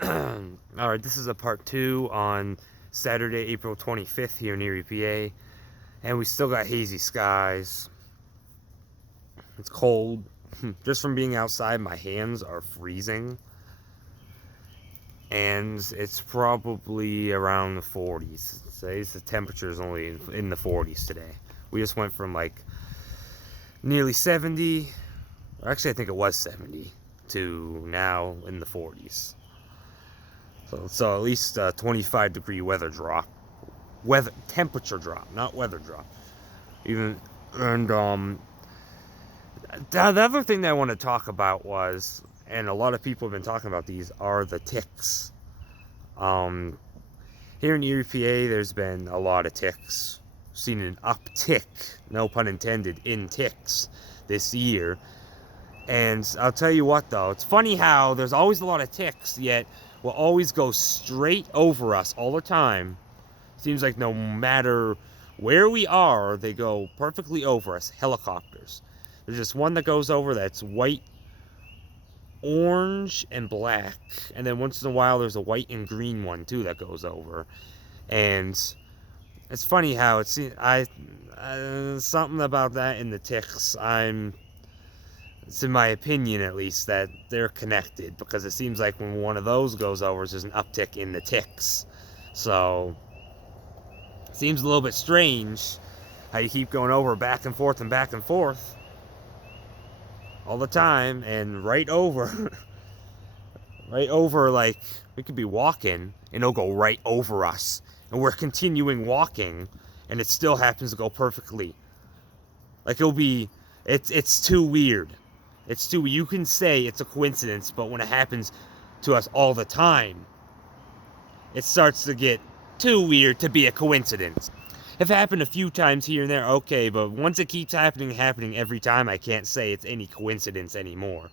Alright, this is a part 2 on Saturday, April 25th here near EPA. And we still got hazy skies. It's cold. Just from being outside, my hands are freezing. And it's probably around the 40s. Today's the temperature is only in the 40s today. We just went from like nearly 70, or actually I think it was 70, to now in the 40s. So at least a 25-degree weather drop. Temperature drop, not weather drop. The other thing that I want to talk about was, and a lot of people have been talking about these, are the ticks. Here in Erie, PA, there's been a lot of ticks. Seen an uptick, no pun intended, in ticks this year. And I'll tell you what, though, it's funny how there's always a lot of ticks, yet will always go straight over us all the time. Seems like no matter where we are, they go perfectly over us. Helicopters. There's just one that goes over that's white, orange, and black. And then once in a while, there's a white and green one, too, that goes over. And it's funny how it's... something about that in the ticks, it's in my opinion at least, that they're connected, because it seems like when one of those goes over, there's an uptick in the ticks. So it seems a little bit strange how you keep going over back and forth all the time, and right over like we could be walking and it'll go right over us, and we're continuing walking and it still happens to go perfectly. Like it's too weird. You can say it's a coincidence, but when it happens to us all the time, it starts to get too weird to be a coincidence. If it happened a few times here and there, okay, but once it keeps happening every time, I can't say it's any coincidence anymore.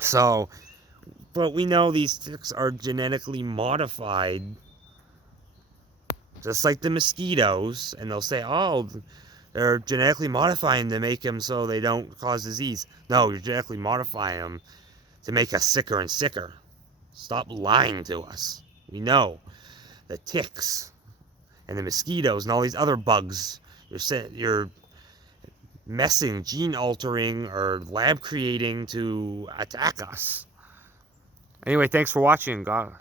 So, but we know these ticks are genetically modified, just like the mosquitoes, and they'll say, oh, they're genetically modifying to make them so they don't cause disease. No, you're genetically modifying them to make us sicker and sicker. Stop lying to us. We know the ticks and the mosquitoes and all these other bugs you're messing, gene altering, or lab creating to attack us. Anyway, thanks for watching. God.